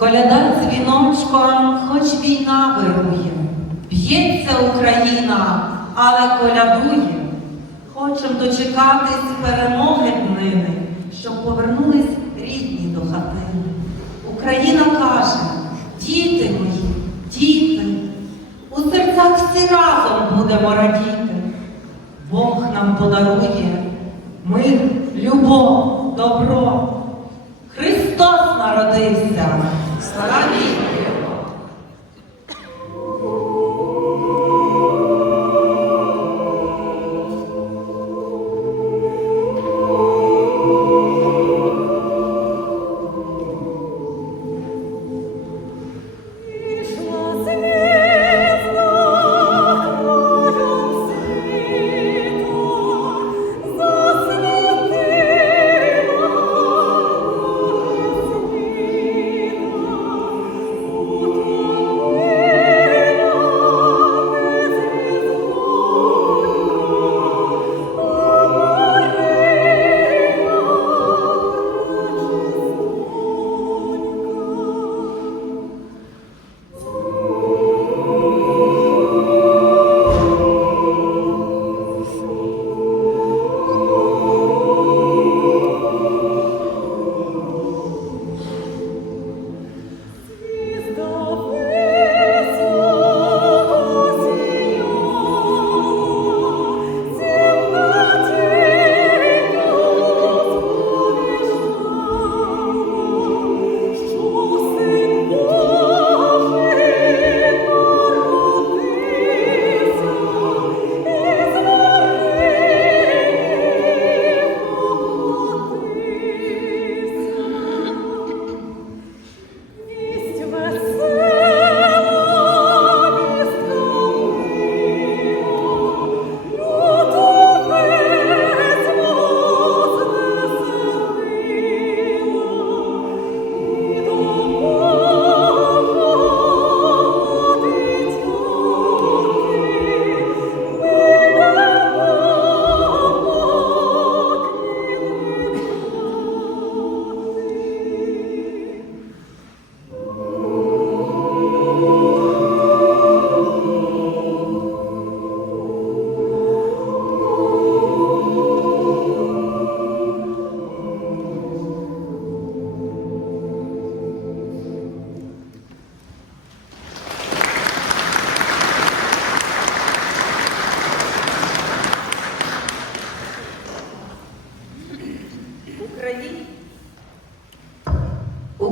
Коляда дзвіночком, хоч війна вирує, б'ється Україна, але колядує. Хочем дочекатись перемоги днини, щоб повернулись рідні до хатини. Україна каже, діти мої, діти, у серцях всі разом будемо радіти. Бог нам подарує мир, любов, добро. Христос народився. Amém.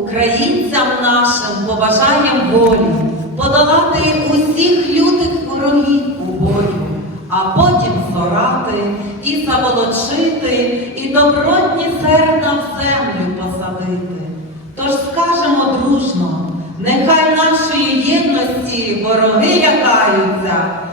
Українцям нашим побажаєм волі, подолати усіх лютих ворогів у бою, а потім зорати і заволочити, і добротні зерна в землю посадити. Тож скажемо дружно, нехай нашої єдності вороги лякаються!